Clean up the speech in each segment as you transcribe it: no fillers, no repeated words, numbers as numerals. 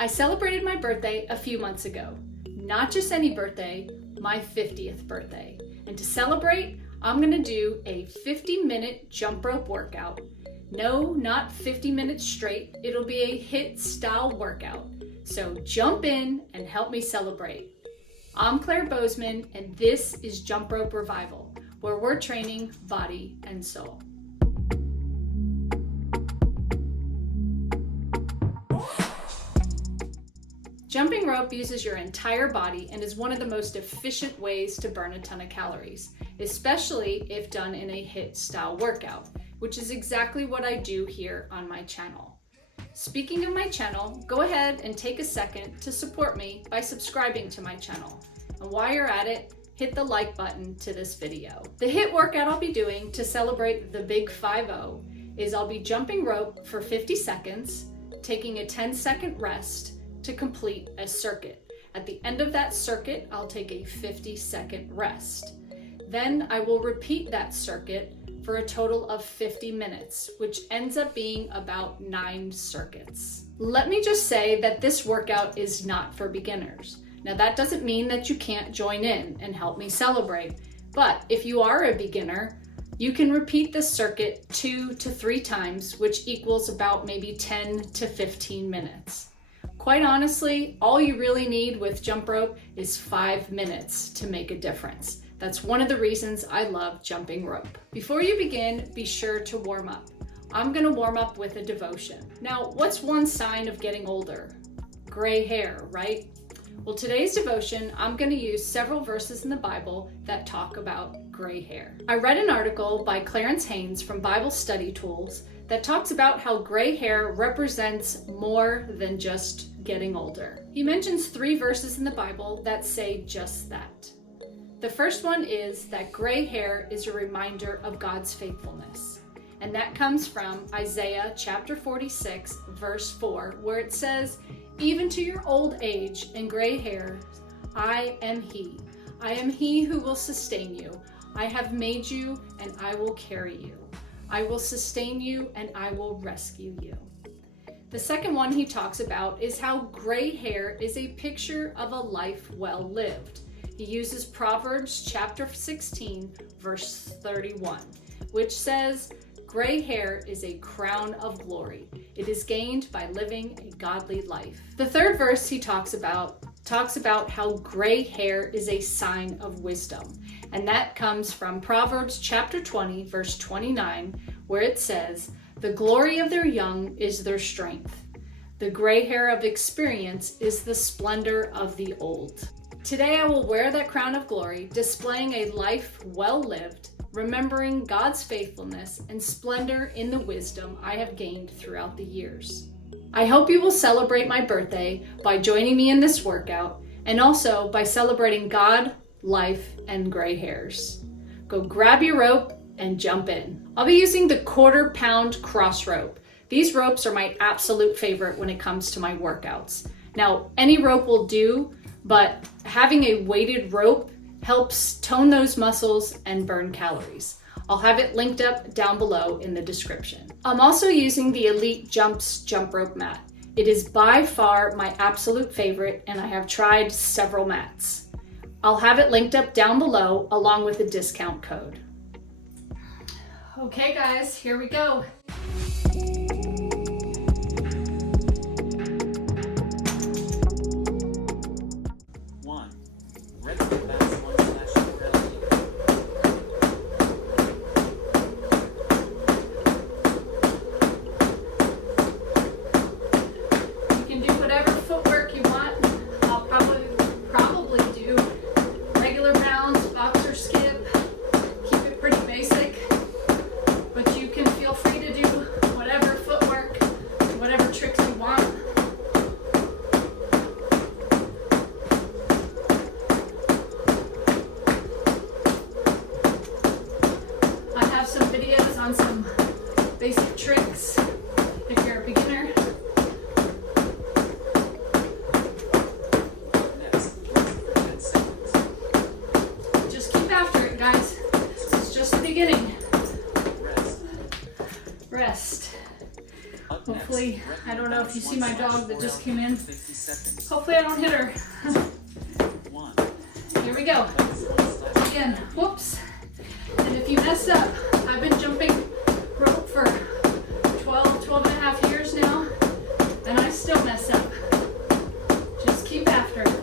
I celebrated my birthday a few months ago. Not just any birthday, my 50th birthday. And to celebrate, I'm gonna do a 50-minute jump rope workout. No, not 50 minutes straight. It'll be a HIIT-style workout. So jump in and help me celebrate. I'm Claire Bozeman, and this is Jump Rope Revival, where we're training body and soul. Jumping rope uses your entire body and is one of the most efficient ways to burn a ton of calories, especially if done in a HIIT-style workout, which is exactly what I do here on my channel. Speaking of my channel, go ahead and take a second to support me by subscribing to my channel. And while you're at it, hit the like button to this video. The HIIT workout I'll be doing to celebrate the big 5-0 is I'll be jumping rope for 50 seconds, taking a 10-second rest to complete a circuit. At the end of that circuit, I'll take a 50-second rest. Then I will repeat that circuit for a total of 50 minutes, which ends up being about 9 circuits. Let me just say that this workout is not for beginners. Now that doesn't mean that you can't join in and help me celebrate, but if you are a beginner, you can repeat this circuit 2 to 3 times, which equals about maybe 10 to 15 minutes. Quite honestly, all you really need with jump rope is 5 minutes to make a difference. That's one of the reasons I love jumping rope. Before you begin, be sure to warm up. I'm gonna warm up with a devotion. Now, what's one sign of getting older? Gray hair, right? Well, today's devotion, I'm gonna use several verses in the Bible that talk about gray hair. I read an article by Clarence Haynes from Bible Study Tools that talks about how gray hair represents more than just getting older. He mentions 3 verses in the Bible that say just that. The first one is that gray hair is a reminder of God's faithfulness. And that comes from Isaiah chapter 46, verse 4, where it says, "Even to your old age and gray hair, I am He. I am He who will sustain you. I have made you and I will carry you. I will sustain you and I will rescue you." The second one he talks about is how gray hair is a picture of a life well lived. He uses Proverbs chapter 16, verse 31, which says, "Gray hair is a crown of glory. It is gained by living a godly life." The third verse he talks about how gray hair is a sign of wisdom. And that comes from Proverbs chapter 20, verse 29, where it says, "The glory of their young is their strength. The gray hair of experience is the splendor of the old." Today I will wear that crown of glory, displaying a life well lived, remembering God's faithfulness and splendor in the wisdom I have gained throughout the years. I hope you will celebrate my birthday by joining me in this workout, and also by celebrating God, life, and gray hairs. Go grab your rope and jump in. I'll be using the 1/4 pound cross rope. These ropes are my absolute favorite when it comes to my workouts. Now, any rope will do, but having a weighted rope helps tone those muscles and burn calories. I'll have it linked up down below in the description. I'm also using the Elite Jumps jump rope mat. It is by far my absolute favorite, and I have tried several mats. I'll have it linked up down below along with a discount code. Okay guys, here we go. But you can feel free to do whatever footwork if you see my dog that just came in. Hopefully I don't hit her. Here we go. Again, whoops. And if you mess up, I've been jumping rope for 12 and a half years now, and I still mess up. Just keep after it.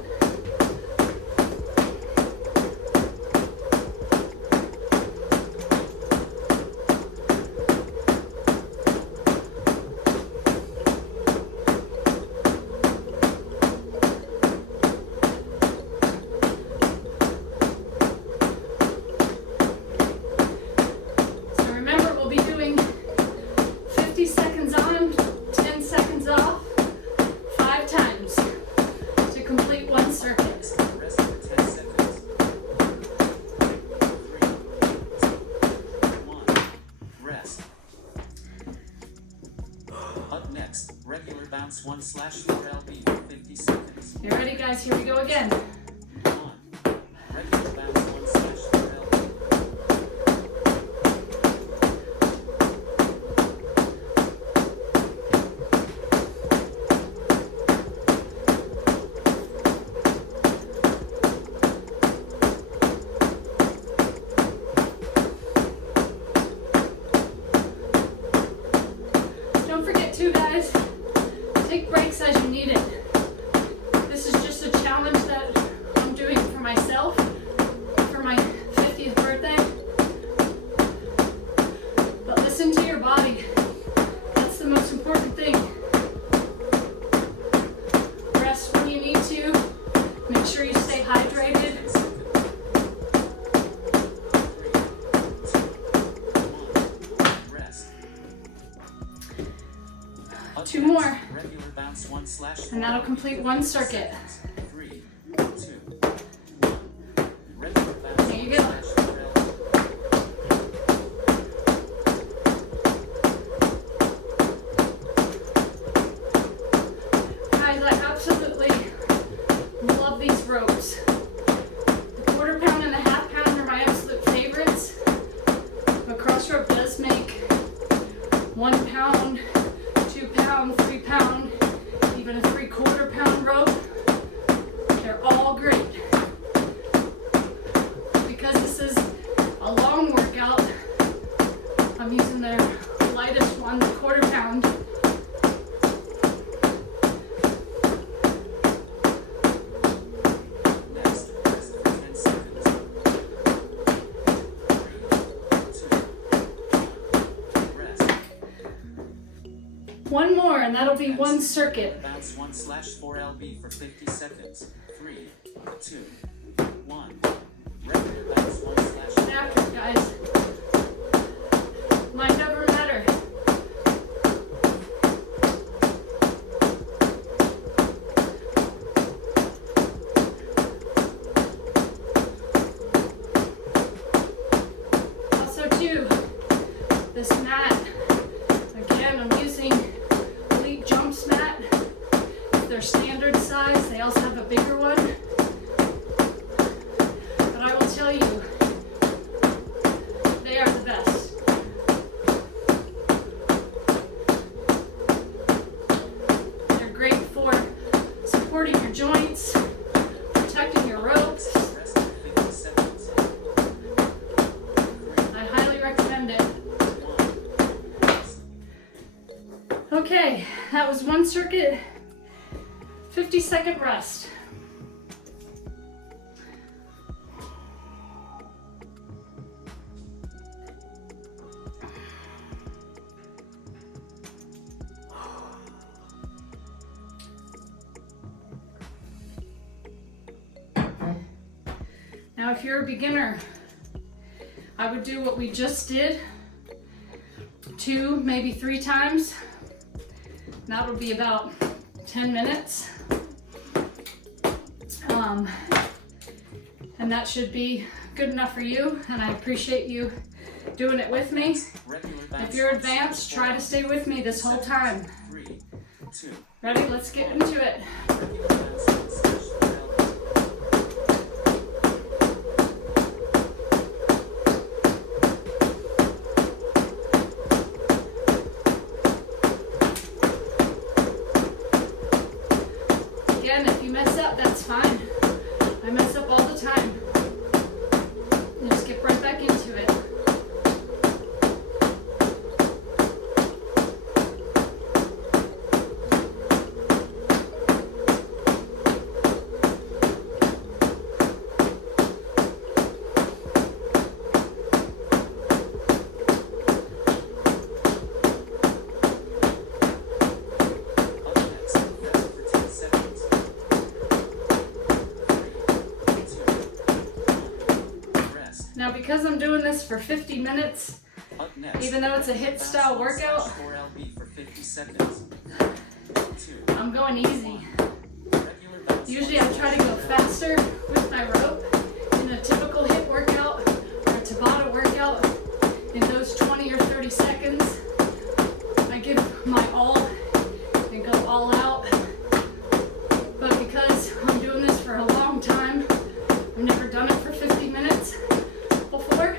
Up next, regular bounce 1/4 LB for 50 seconds. You ready, guys? Here we go again. 1. Regular bounce 1/4 LB. Don't forget too, guys, take breaks as you need it. This is just a challenge that I'm doing for myself for my 50th birthday. But listen to your body. That's the most important thing. Rest when you need to. Make sure you stay hydrated. 2 more, and that'll complete 1 circuit. 3, 2, 1. Regular bounce. There you go. Guys, I absolutely love these ropes. The 1/4 pound and the 1/2 pound are my absolute favorites. But cross rope does make 1 pound, 2 pound, 3 pound, even a 3/4 pound rope. They're all great. Because this is a long workout, I'm using their lightest one, the 1/4 pound. Next, rest for 10 seconds. 3, 2, 1. Rest. 1 more, and that'll be 1 circuit. Bounce 1/4 LB for 50 seconds. 3, 2, 1. Regular bounce 1/4. Get after it, guys. Mind over matter. Also, too, this mat. Again, I'm using Elite Jumps mat. They're standard size. They also have a bigger one. But I will tell you, they are the best. They're great for supporting your joints, protecting your ropes. Rest for 50 seconds. I highly recommend it. 1. Okay, that was 1 circuit, 50-second rest. Now, if you're a beginner, I would do what we just did 2, maybe 3 times. That would be about 10 minutes. And that should be good enough for you, and I appreciate you doing it with me. If you're advanced, try to stay with me this whole time. 3, 2. Ready? Let's get into it. Regular bounce 1/4 LB. again, if you mess up, that's fine. I mess up all the time. Just get right back into it. Now, because I'm doing this for 50 minutes, even though it's a HIIT style workout, I'm going easy. Usually I try to go faster with my rope. In a typical HIIT workout or a Tabata workout, in those 20 or 30 seconds, I give my all and go all out. But because I'm doing this for a long time, I've never done it for 50 minutes before,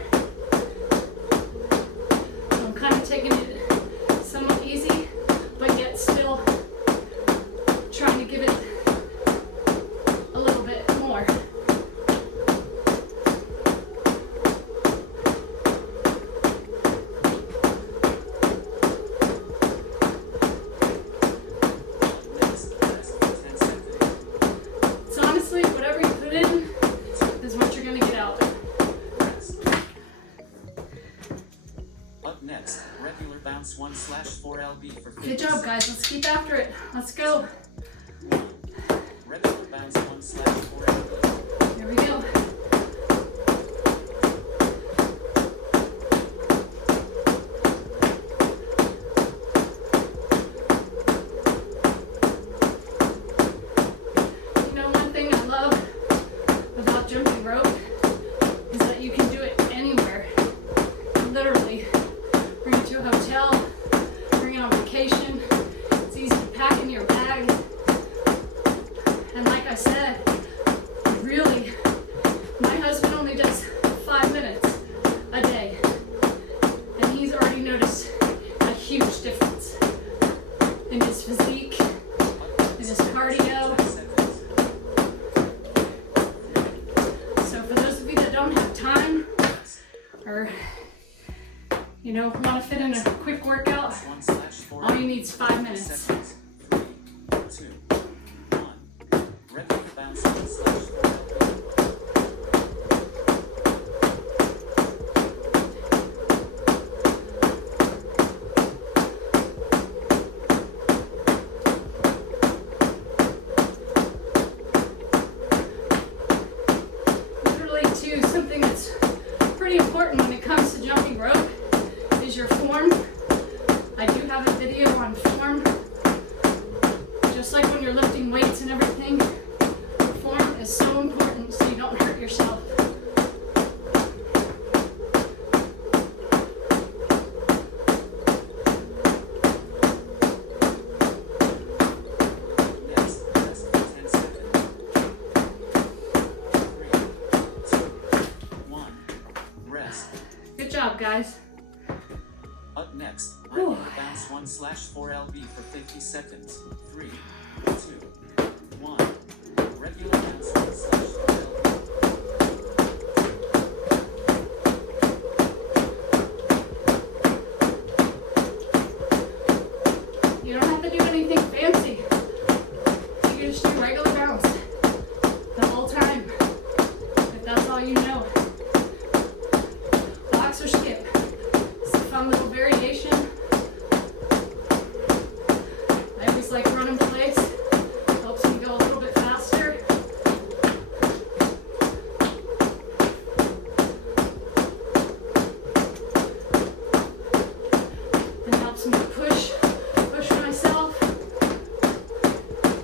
so I'm kind of taking it somewhat easy, but yet still trying to give it a little bit more. So honestly, whatever you put in is what you're going to get out. Up next, regular bounce 1/4 LB for 50 Good job, guys. Let's keep after it. Let's go. Regular bounce 1/4 LB. Here we go. You know, one thing I love about jumping rope is that you can do it anywhere. Literally, bring it to a hotel, bring it on vacation. It's easy to pack in your bag. And like I said, really, my husband only does 5 minutes a day. And he's already noticed a huge difference in his physique, in his cardio. So for those of you that don't have time, or you know, want to fit in a quick workout, all you need is 5 minutes. 3, 2, 1. Regular bounce 1/4 Literally, too, something that's pretty important when it comes to jumping rope is your form. I do have a video on form. Just like when you're lifting weights and everything, form is so important so you don't hurt yourself. Next, rest for 10 seconds. 3, 2, 1. Rest. Good job, guys. Up next, regular bounce 1/4 LB for 50 seconds. 3, 2, 1. Regular bounce 1/4 LB. You don't have to do anything fancy. You can just do regular bounce the whole time, if that's all you know. Box or skip. It's a fun little variation. I always like run in place. Helps me go a little bit faster. And helps me push myself.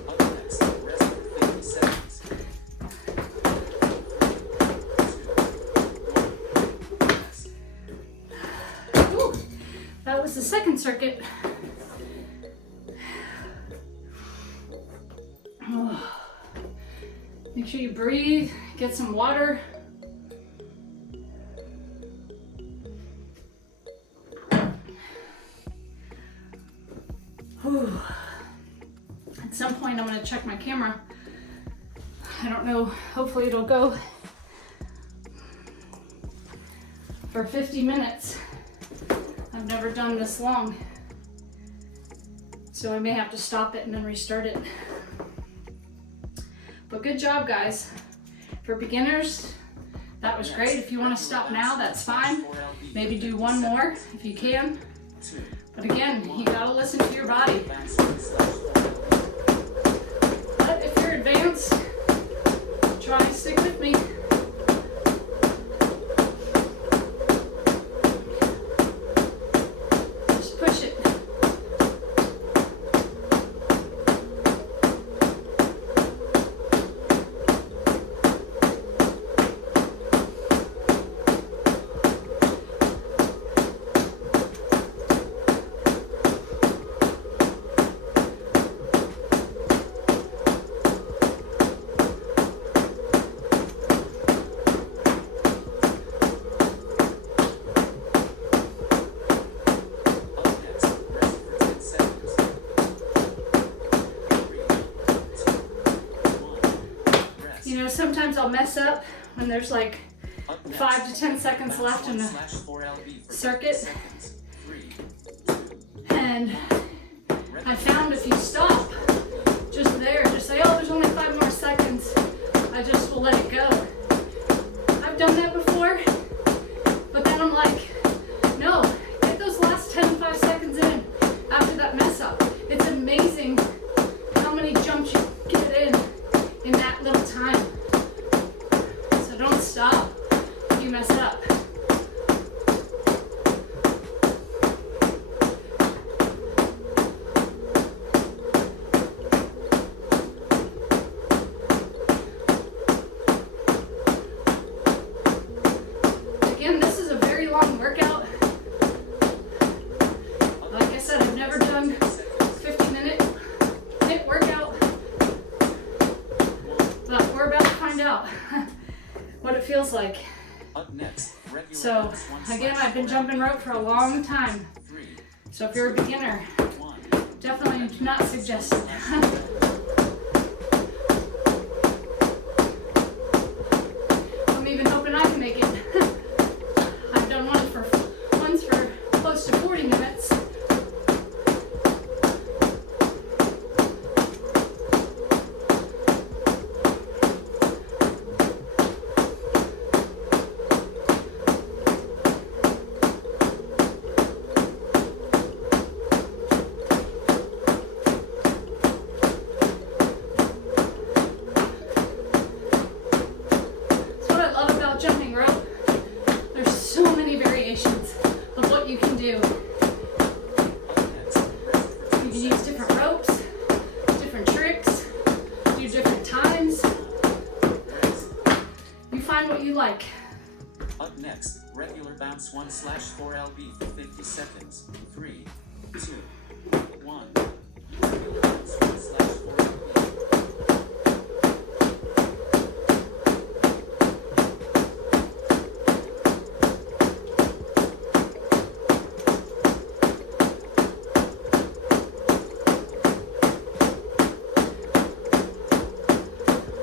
Up next, rest for 50 seconds. 2, 1. Rest. Whew. That was the second circuit. Oh. Make sure you breathe, get some water. Whew. At some point, I'm going to check my camera. I don't know, hopefully it'll go for 50 minutes. I've never done this long, so I may have to stop it and then restart it. But good job, guys. For beginners, that was great. If you want to stop now, that's fine. Maybe do one more if you can. But again, you gotta listen to your body. But if you're advanced, try and stick with me. Just push it. You know, sometimes I'll mess up when there's like 5 to 10 seconds left in the circuit. And I found if you stop just there, just say, oh, there's only 5 more seconds, I just will let it go. I've done that before, but then I'm like, no, get those last 10 and 5 seconds in after that mess up. It's amazing how many jumps you get in that little time. So don't stop if you mess up. Again, this is a very long workout. Like I said, I've never done 50-minute HIIT workout, but we're about to find out what it feels like. So again, I've been jumping rope for a long time. So if you're a beginner, definitely not suggested. I'm even hoping I can make it. I've done ones for close to 40 minutes. That's what I love about jumping rope. There's so many variations of what you can do. You can use different ropes, different tricks, do different times. You find what you like. Up next, regular bounce 1/4 LB for 50 seconds. 3, 2, 1. Regular bounce 1/4 LB.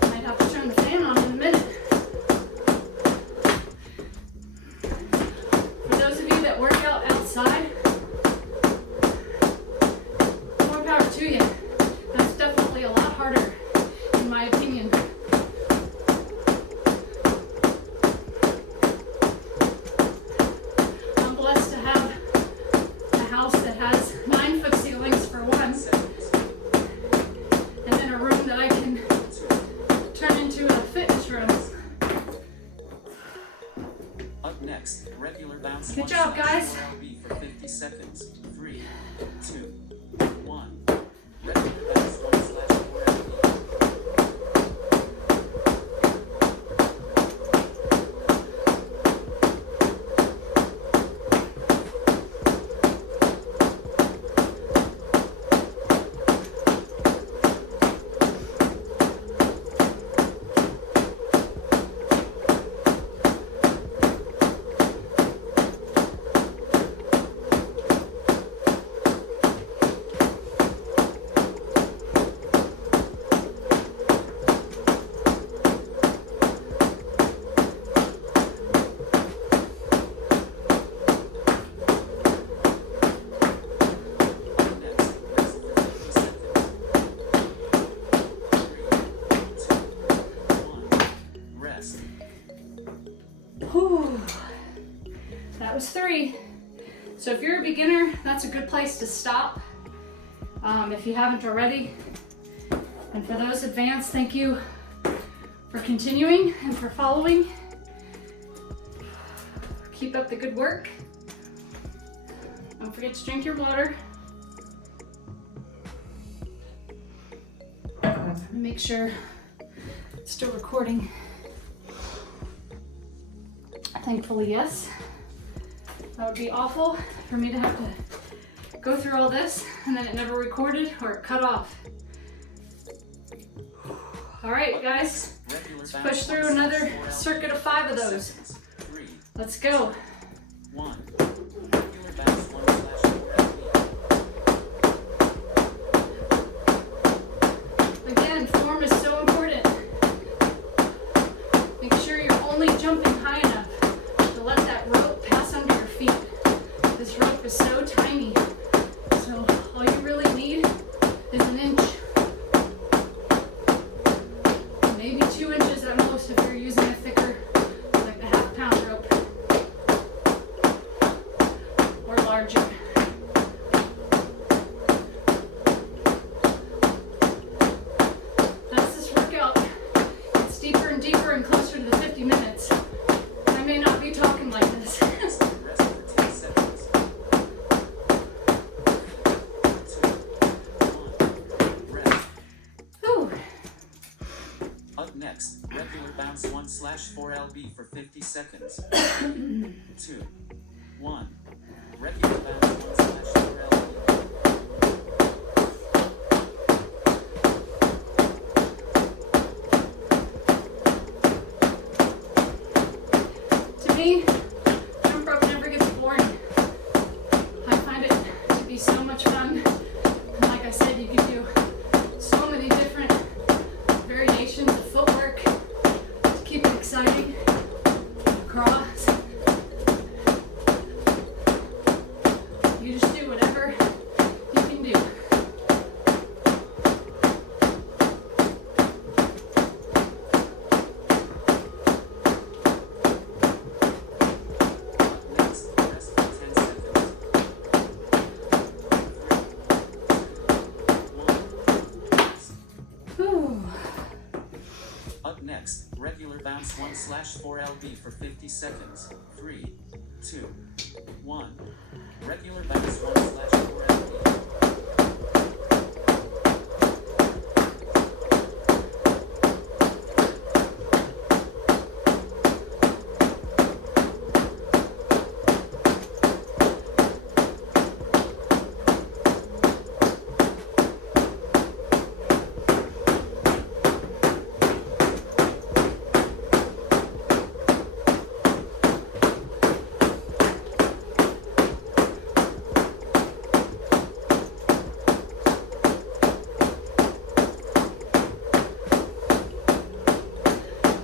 Might have to turn the fan on in a minute. For those of you that work out outside, more power to you. That's definitely a lot harder, in my opinion. I'm blessed to have a house that has 9-foot ceilings for one, and then a room that I can turn into a fitness room. Up next, regular bounce Good job, guys. 1/4 LB for 50 seconds. 3, 2, 1. Regular bounce 1/4 LB. was 3. So if you're a beginner, that's a good place to stop if you haven't already. And for those advanced, thank you for continuing and for following. Keep up the good work. Don't forget to drink your water. Make sure it's still recording. Thankfully, yes. That would be awful for me to have to go through all this and then it never recorded or it cut off. All right, guys, let's push through another circuit of 5 of those. Let's go. 1. Regular bounce 1/4. Again, form is so important. Make sure you're only jumping high enough to let that rope pass under your feet. This rope is so tiny, so all you really need is an inch. Maybe 2 inches at most if you're using a thicker, like the half-pound rope, or larger. As this workout gets deeper and deeper and closer to the 50 minutes, I may not be talking like this. Rest for 10 seconds. 2, 1, rest. Whew. Up next, regular bounce 1/4 lb for 50 seconds. 2, 1. Regular bounce 1/4 lb. To me, jump rope never gets boring. I find it to be so much fun. And like I said, you can do so many different variations of footwork to keep it exciting. Cross. You just do whatever you can do. Next, rest for 10 seconds. 1, rest. Whew. Up next, regular bounce 1/4 lb for 50 seconds. 3, 2, 1. Regular bounce 1/4 lb.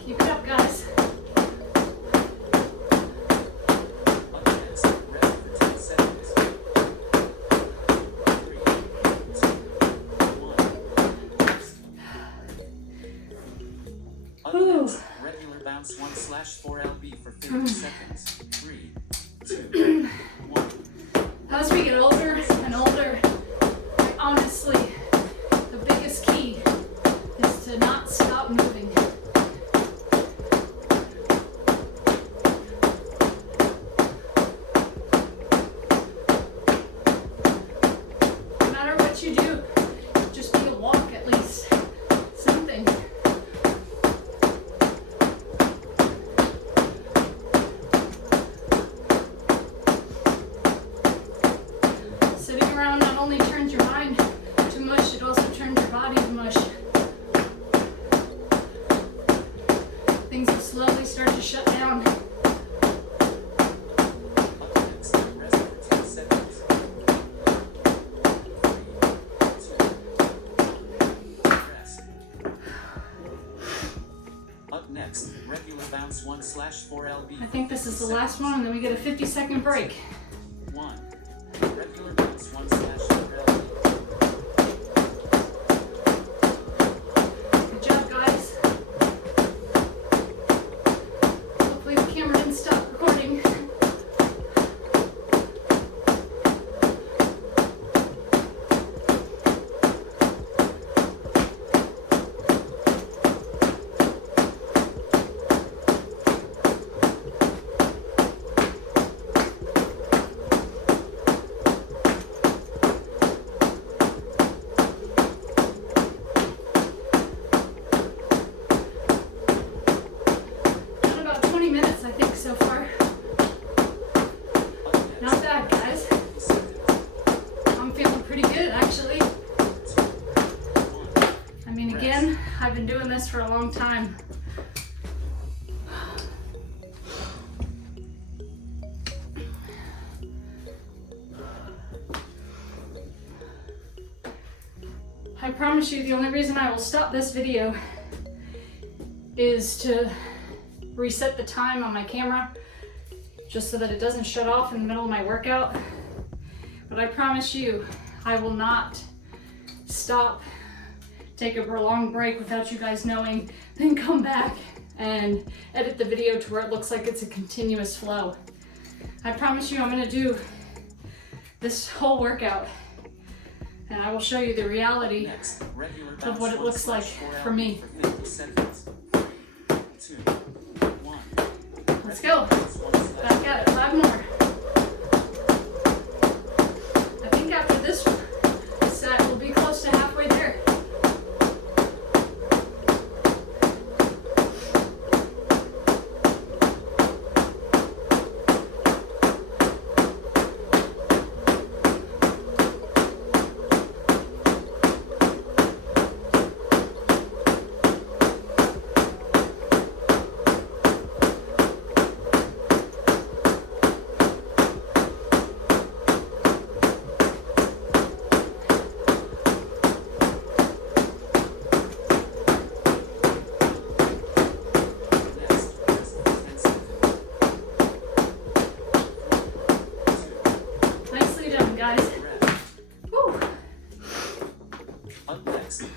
Keep it up, guys. Up next, rest for 10 seconds. 3, 2, 1. Rest. Up next, regular bounce 1/4 lb for 50 seconds. 3, 2, 1. As we get older and older, honestly, the biggest key is to not stop moving. No matter what you do, just be a walk at least. Something. Sitting around not only turns your mind to mush, it also turns your body to mush. Things will slowly start to shut down. Up next, rest for 10 seconds. 3, 2, rest. Up next, regular bounce 1/4 lb. I think this is the last one, and then we get a 50-second break. 1. Regular bounce 1/4 lb. Good job, guys. Hopefully the camera didn't stop recording. this for a long time. I promise you the only reason I will stop this video is to reset the time on my camera just so that it doesn't shut off in the middle of my workout. But I promise you, I will not stop, take a prolonged break without you guys knowing, then come back and edit the video to where it looks like it's a continuous flow. I promise you I'm gonna do this whole workout and I will show you the reality of what it looks like for me. Let's go. Back at it. 5 more. I think after this set, we'll be close to halfway there.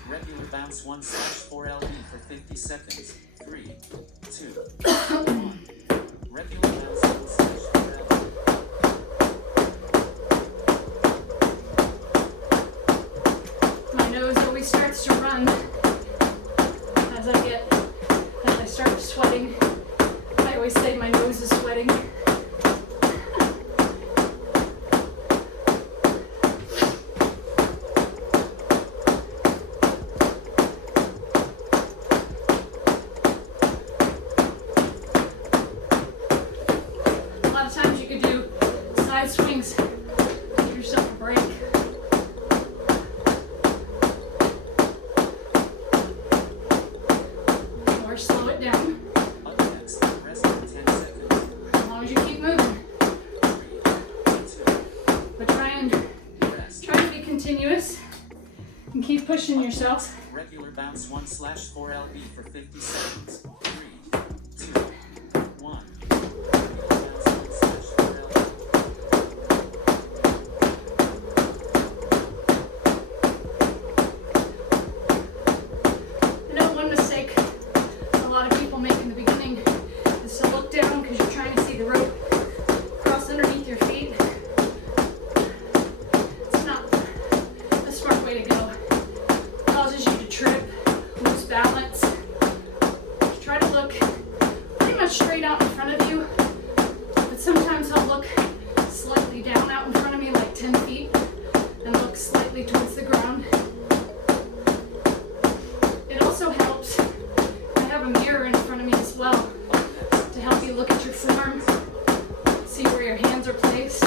Regular bounce 1/4 LB for 50 seconds. 3, 2, 1. Regular bounce 1/4 LB. My nose always starts to run as I start sweating. I always say my nose is sweating. Swings, give yourself a break. Or slow it down. Up next, rest for 10 seconds. As long as you keep moving. 3, 2, but try to be continuous and keep pushing yourself. Regular bounce 1/4 LB for 50 seconds. 3, 2, 1. Straight out in front of you, but sometimes I'll look slightly down out in front of me, like 10 feet, and look slightly towards the ground. It also helps, I have a mirror in front of me as well, to help you look at your form, see where your hands are placed,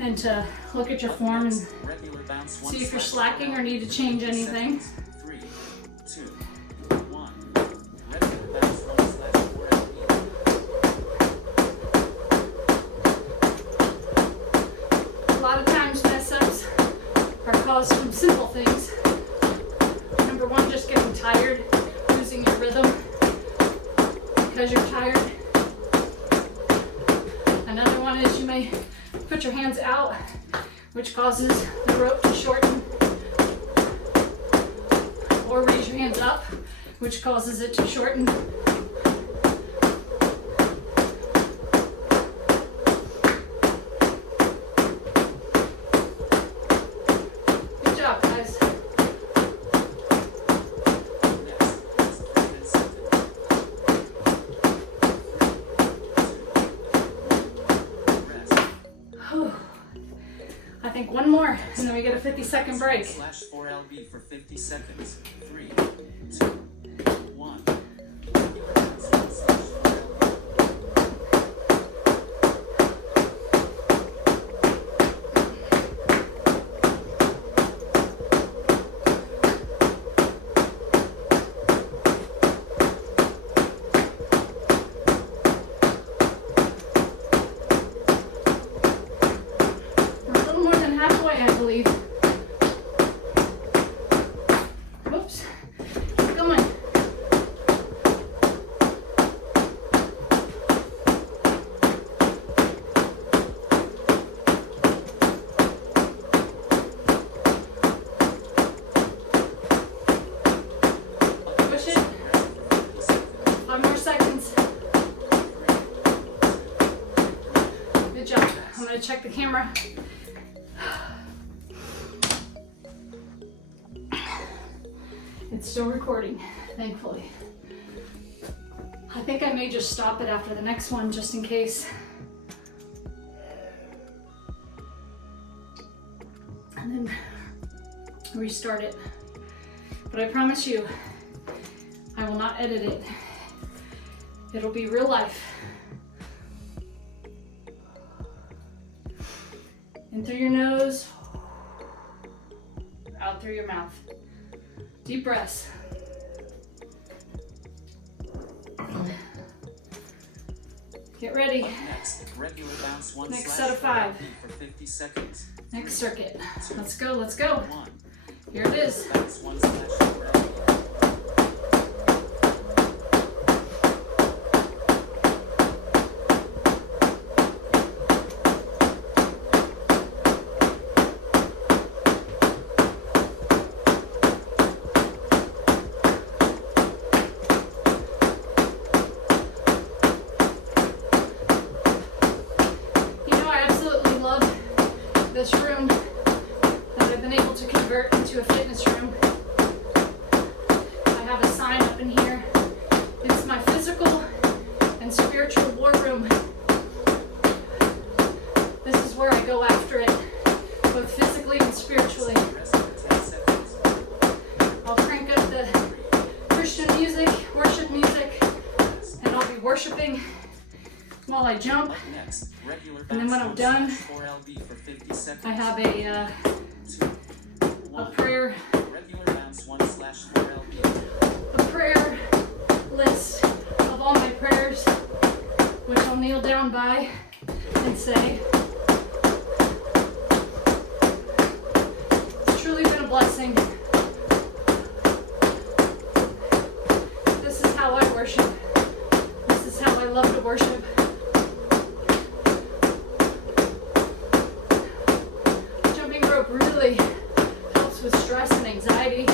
and to look at your form and see if you're slacking or need to change anything. Caused from simple things. Number one, just getting tired, losing your rhythm because you're tired. Another one is you may put your hands out, which causes the rope to shorten, or raise your hands up, which causes it to shorten. I think one more, and then we get a 50-second break. /4 LB for 50 seconds. 3, 2, 1. check the camera. It's still recording, thankfully. I think I may just stop it after the next one just in case. And then restart it. But I promise you, I will not edit it. It'll be real life. In through your nose, out through your mouth. Deep breaths. Get ready. Next, regular bounce one Next slash set of 5. for 50 seconds. Next circuit. Let's go, let's go. 1. Here it is. Bounce one slash 4 LB. This room that I've been able to convert into a fitness room. I have a sign up in here. It's my physical and spiritual war room. This is where I go after it, both physically and spiritually. I'll crank up the Christian music, worship music, and I'll be worshiping while I jump. And then when I'm done, I have a prayer list of all my prayers, which I'll kneel down by and say. It's truly been a blessing. This is how I worship. This is how I love to worship. Really helps with stress and anxiety,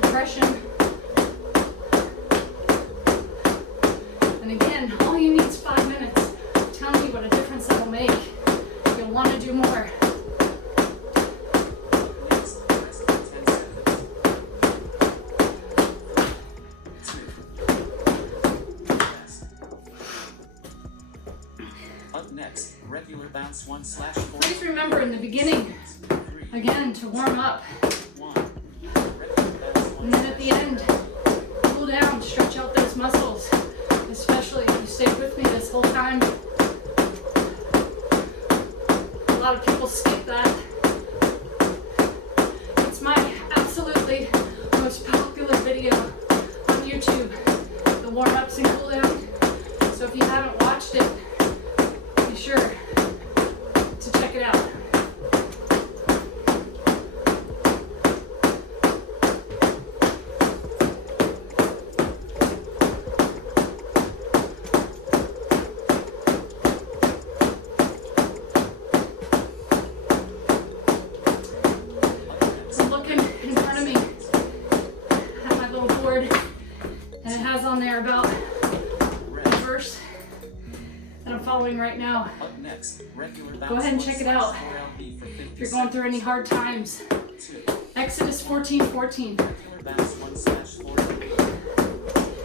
depression. And again, all you need is 5 minutes. Tell me what a difference that'll make. You'll want to do more. Up next, regular bounce 1 slash 4. Please remember in the beginning, again, to warm up. And then at the end, cool down, stretch out those muscles, especially if you stayed with me this whole time. A lot of people skip that. It's my absolutely most popular video on YouTube, the warm-ups and cool down. So if you haven't watched it, be sure to check it out. About the verse that I'm following right now. Go ahead and check it out if you're going through any hard times. Exodus 14:14.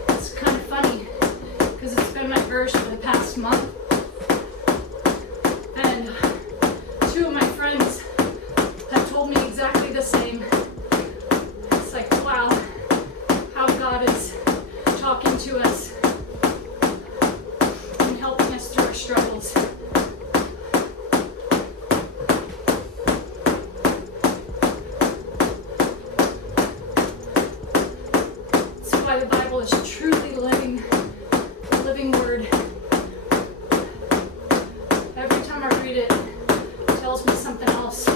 It's kind of funny because it's been my verse for the past month, and 2 of my friends have told me exactly the same. It's like, wow, how God is talking to us and helping us through our struggles. That's why the Bible is truly living word. Every time I read it, it tells me something else.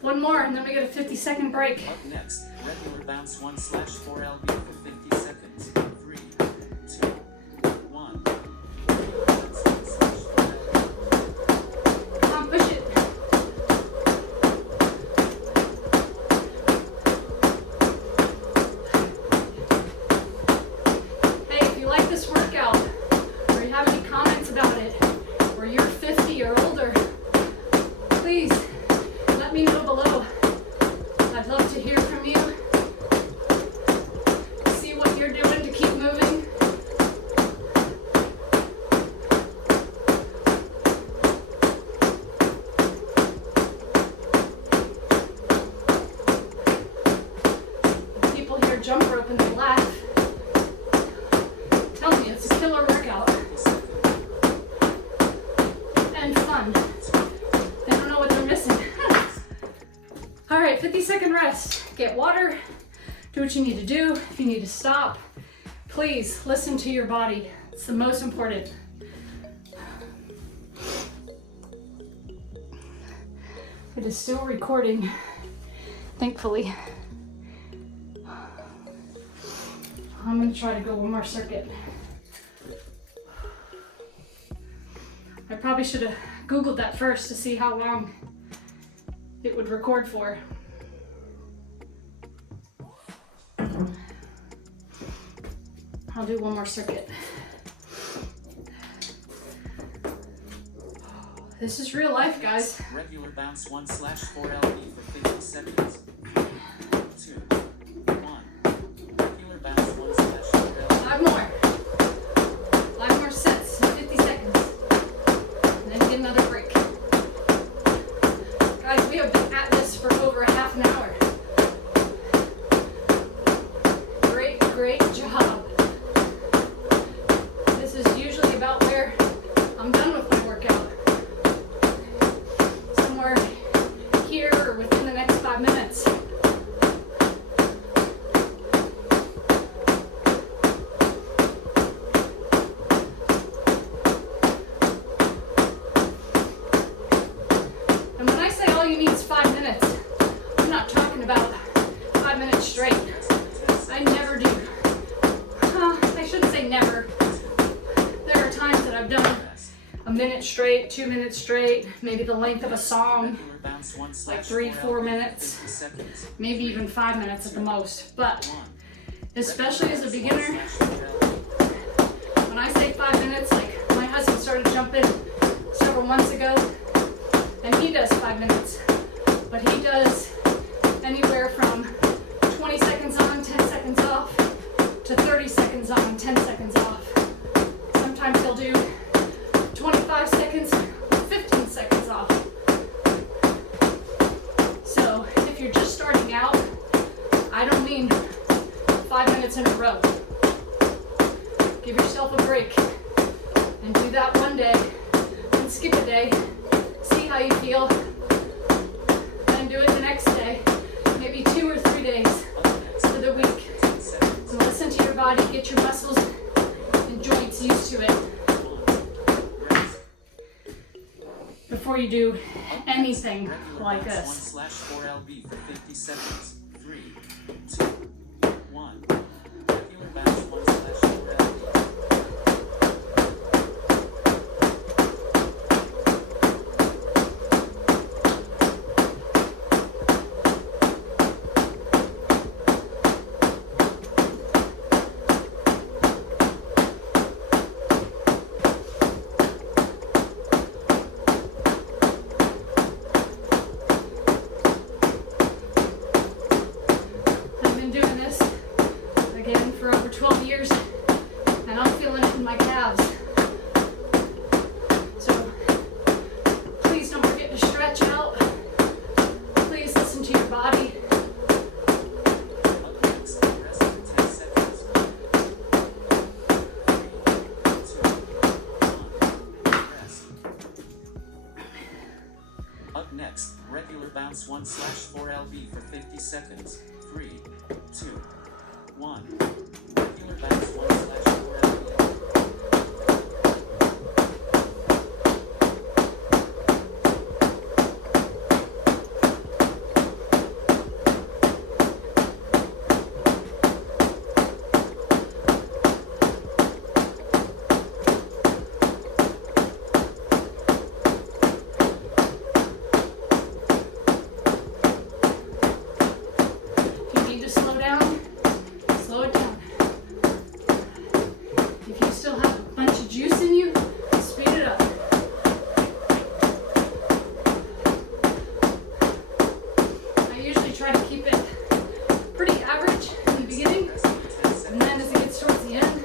One more, and then we get a 50-second break. Up next, regular bounce 1 slash 4 LB for 50 seconds. 3, 2, 1. Come on, push it. it's a killer workout and fun. They don't know what they're missing. All right, 50-second rest. Get water, do what you need to do. If you need to stop, please listen to your body. It's the most important. It is still recording, thankfully. I'm gonna try to go one more circuit. I probably should have Googled that first to see how long it would record for. I'll do one more circuit. This is real life, guys. Regular bounce 1/4 LB for 50 seconds. 2, 1. Regular bounce 1/4 LB. 5 more. 5 more sets in 50 seconds. And then get another break. Guys, we have been at this for over a half an hour. Great, great job. This is usually about where I'm done with my workout. Somewhere here or within the next 5 minutes. And when I say all you need is 5 minutes, I'm not talking about 5 minutes straight. I never do. I shouldn't say never. There are times that I've done a minute straight, 2 minutes straight, maybe the length of a song, like 3-4 minutes, maybe even 5 minutes at the most. But especially as a beginner, when I say 5 minutes, like my husband started jumping several months ago, and he does 5 minutes, but he does anywhere from 20 seconds on, 10 seconds off, to 30 seconds on, 10 seconds off. Sometimes he'll do 25 seconds, 15 seconds off. So if you're just starting out, I don't mean 5 minutes in a row. Give yourself a break and do that one day and skip a day. See how you feel. Then do it the next day, maybe 2 or 3 days for the week. So listen to your body, get your muscles and joints used to it before you do anything like this. 1/4 LB for 50 seconds. 3, 2, 1. Regular bounce 1/4 LB. I've been doing this again for over 12 years and I'm feeling it in my calves. So please don't forget to stretch out. Please listen to your body. Up next, rest for 10 seconds. 3, 2, 1. Rest. Up next, regular bounce 1/4 LB for 50 seconds. 3, 2, 1. Regular bounce 1/4 LB. If you need to slow down, slow it down. If you still have a bunch of juice in you, speed it up. I usually try to keep it pretty average in the beginning, and then as it gets towards the end,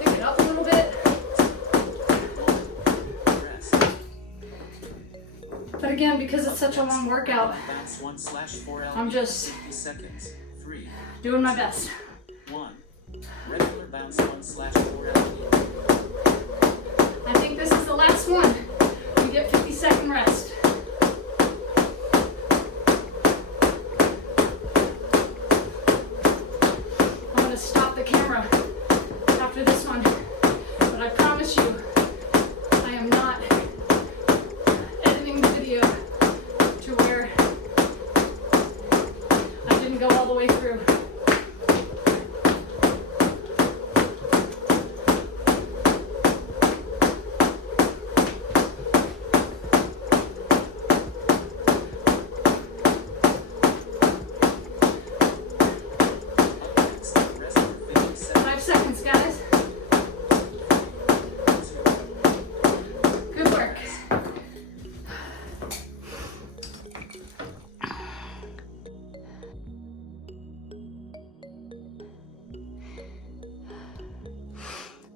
pick it up a little bit. Rest. But again, because it's such a long workout, Bounce 1/4 LB I'm just 50 seconds. 3, doing my best. 1. Regular bounce 1/4 LB. I promise you, I am not editing the video to where I didn't go all the way through.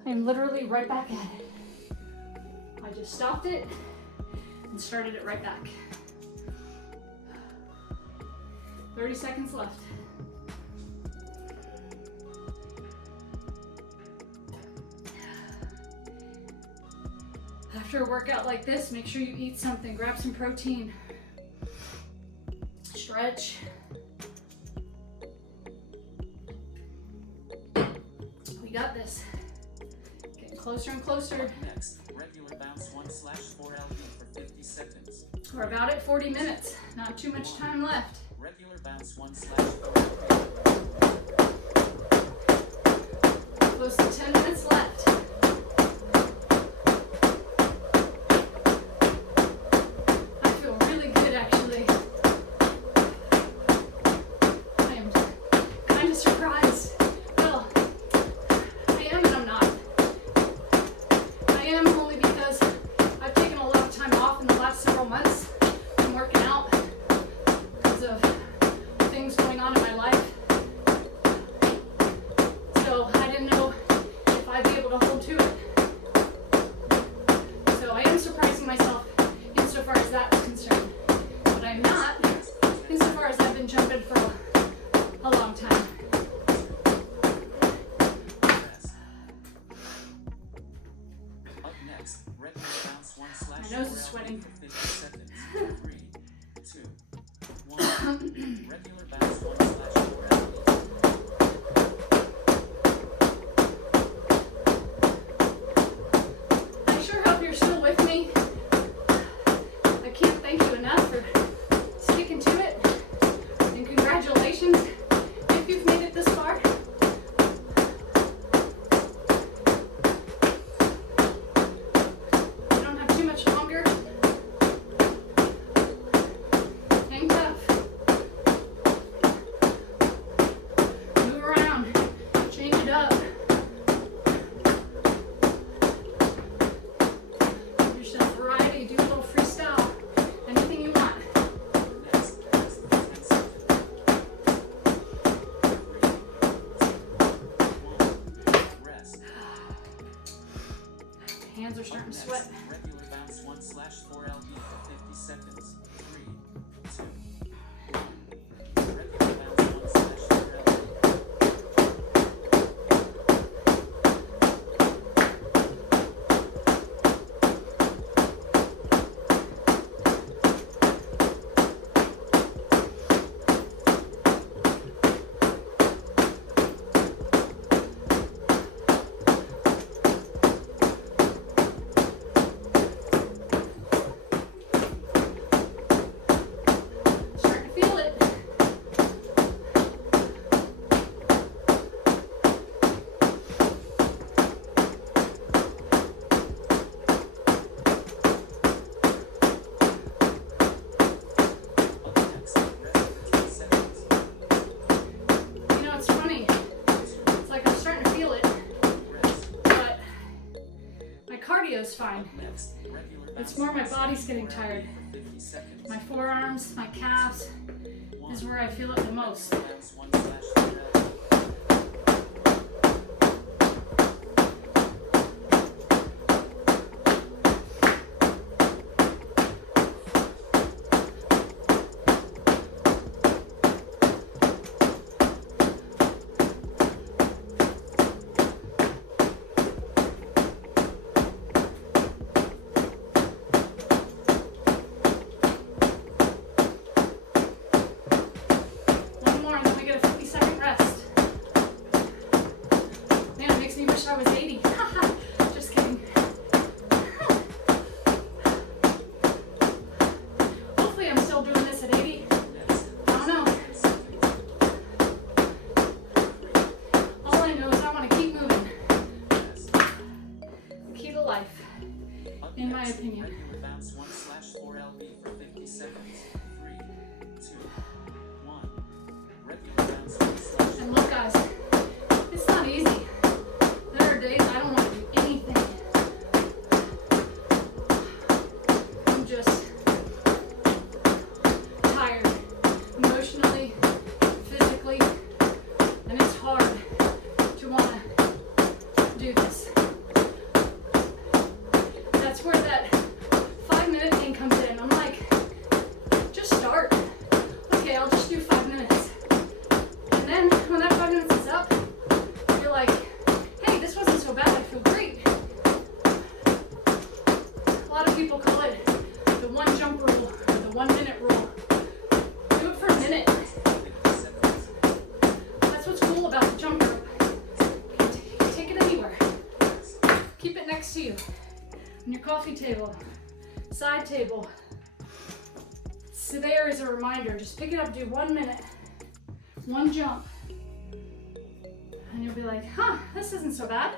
I'm literally right back at it. I just stopped it and started it right back. 30 seconds left. After a workout like this, make sure you eat something. Grab some protein. Stretch. We got this. Closer and closer. Up next, regular bounce 1/4 LB for 50 seconds. We're about at 40 minutes. Not too much time left. Regular bounce 1/4 LB. Close to 10 minutes left. I feel really good actually. I am kind of surprised. Well, I am and I'm not. I am only because I've taken a lot of time off in the last several months from working out because of things going on in my life. So I didn't know if I'd be able to hold to it. So I am surprising myself insofar as that's concerned. But I'm not insofar as I've been jumping for a long time. Rest. Up next, regular bounce 1/4 My nose is sweating. for 50 seconds. 3, 2, 1. Regular bounce 1/4 LB. I sure hope you're still with me. I can't thank you enough for sticking to it. And congratulations if you've made it this far. You don't have too much longer. Hang tough. Move around. Change it up. Give yourself variety. Do a little freestyle. Anything you want. Next, less than 10 seconds. 3, 2, 1. Rest. Hands are Up starting to next, sweat. regular bounce 1/4 LB for 50 seconds. 3, 2, 1. Regular bounce 1/4 LB. Starting to feel it. Up next, rest for 10 seconds. You know, it's funny. It's like I'm starting to feel it, Rest. but my cardio's fine. Up next, regular It's bounce more my body's getting 1/4 tired. LB for 50 seconds. My forearms, my calves is where I feel it the most. Regular bounce 1/4 LB. One more, and then we get a life, Up in my next, opinion. regular bounce 1/4 LB for 50 seconds. 3, 2, 1. Regular bounce 1/4. And look, guys, it's not easy. There are days I don't want to do anything. I'm just tired, emotionally, physically, and it's hard to want to do this. That's where that 5-minute thing comes in. I'm like, just start. Okay, I'll just do 5 minutes. And then when that 5 minutes is up, you're like, hey, this wasn't so bad. I feel great. A lot of people call it the one jump rule or the 1 minute rule. Do it for a minute. That's what's cool about the jump rope. You can take it anywhere. Keep it next to you. On your coffee table, side table. So there is a reminder. Just pick it up, do 1 minute, one jump. And you'll be like, huh, this isn't so bad.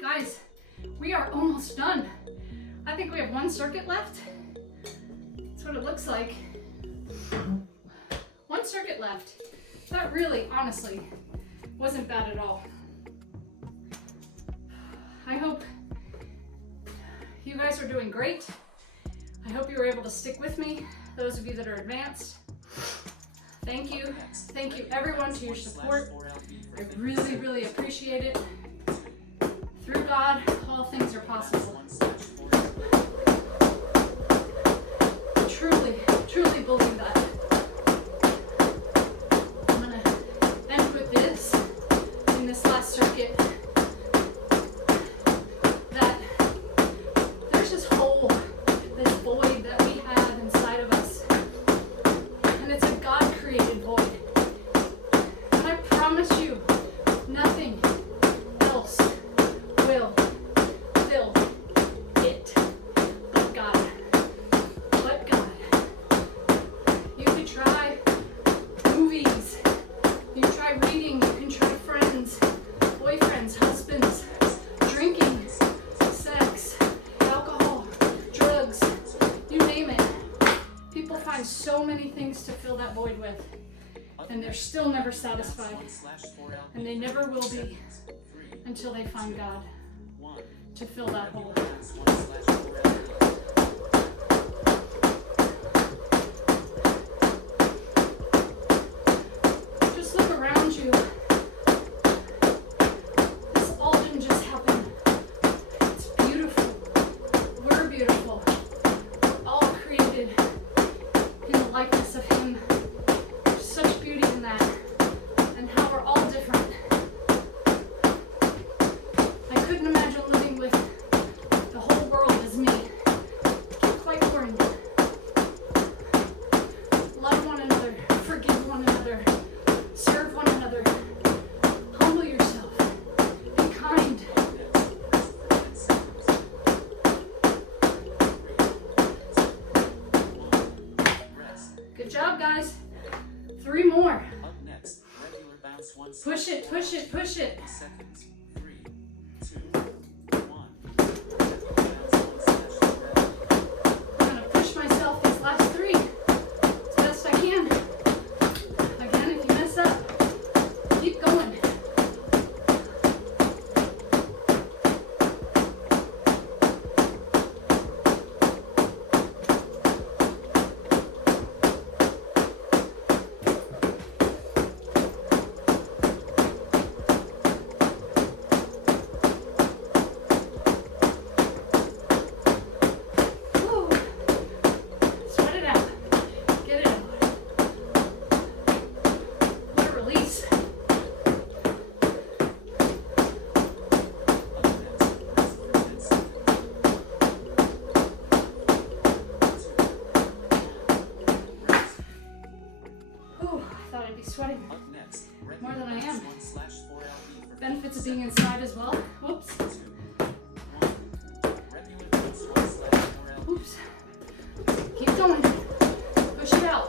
Guys, we are almost done. I think we have 1 circuit left. That's what it looks like. 1 circuit left. That really, honestly, wasn't bad at all. I hope you guys are doing great. I hope you were able to stick with me. Those of you that are advanced, thank you. Thank you everyone to your support. I really, really appreciate it. Through God, all things are possible. I truly, truly believe that. I'm gonna end with this in this last circuit. That there's this hole, this void that we have inside of us. And it's a God-created void. And I promise you, nothing else will fill it but God. But God. You could try movies. You can try reading. You can try friends, boyfriends, husbands, drinking, sex, alcohol, drugs, you name it. People find so many things to fill that void with, and they're still never satisfied, and they never will be until they find God to fill that hole. Just look around you. This all didn't just happen. It's beautiful. We're beautiful. We're all created in the likeness of Him. There's such beauty in that, and how we're all different. I couldn't imagine living with the whole world as me. It's quite boring. Love one another, forgive one another, serve one another, humble yourself, be kind. Good job, guys. 3 more. Up next, regular bounce 1 Push it, push it, push it. seconds. 3, 2, 1. Regular bounce 1/4 I'm gonna push myself these last 3 as best I can. Again, if you mess up, keep going. Whew. Sweat it out. Get it out. What a release. Whew, I thought I'd be sweating. Up next, More than I am. 1/4 LB for Benefits of being inside as well. Whoops. 2, 1. Regular bounce 1/4 LB. Oops. Keep going. Push it out.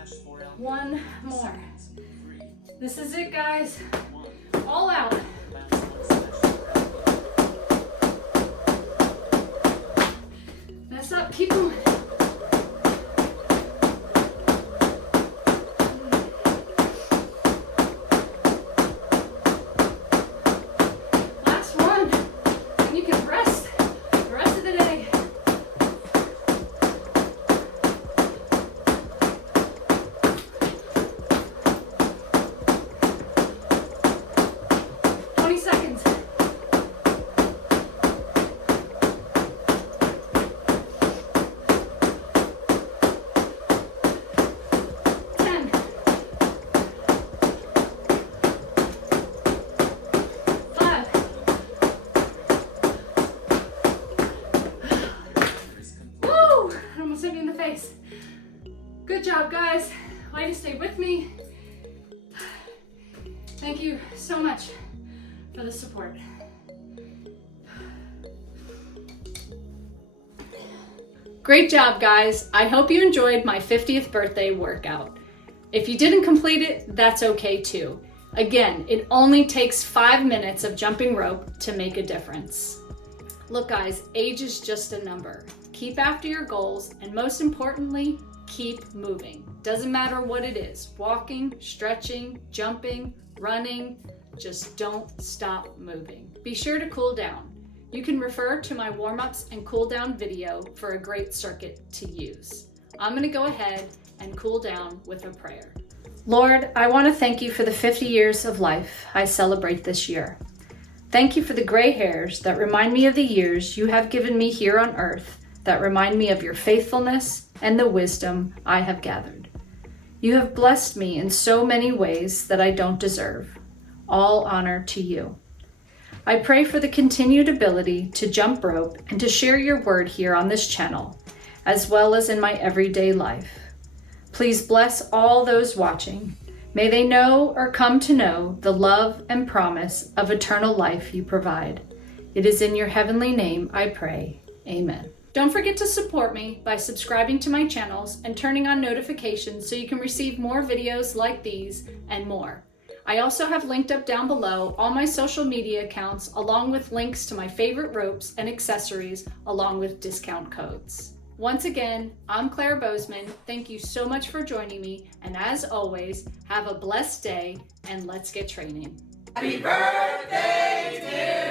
1/4 lb. One more. Seconds. 3, This is it, guys. 1. All out. Bounce 1/4 lb. Mess up, keep moving. Last one. And you can rest the rest of the day. Seconds. 10. 5. Woo! I almost hit me in the face. Good job, guys. Way to stay with me. Thank you so much for the support. Great job, guys. I hope you enjoyed my 50th birthday workout. If you didn't complete it, that's okay too. Again, it only takes 5 minutes of jumping rope to make a difference. Look, guys, age is just a number. Keep after your goals, and most importantly, keep moving. Doesn't matter what it is, walking, stretching, jumping, running, just don't stop moving. Be sure to cool down. You can refer to my warm-ups and cool down video for a great circuit to use. I'm gonna go ahead and cool down with a prayer. Lord, I wanna thank you for the 50 years of life I celebrate this year. Thank you for the gray hairs that remind me of the years you have given me here on earth, that remind me of your faithfulness and the wisdom I have gathered. You have blessed me in so many ways that I don't deserve. All honor to you. I pray for the continued ability to jump rope and to share your word here on this channel, as well as in my everyday life. Please bless all those watching. May they know or come to know the love and promise of eternal life you provide. It is in your heavenly name I pray. Amen. Don't forget to support me by subscribing to my channels and turning on notifications so you can receive more videos like these and more. I also have linked up down below all my social media accounts, along with links to my favorite ropes and accessories, along with discount codes. Once again, I'm Claire Bozeman. Thank you so much for joining me, and as always, have a blessed day, and let's get training. Happy birthday to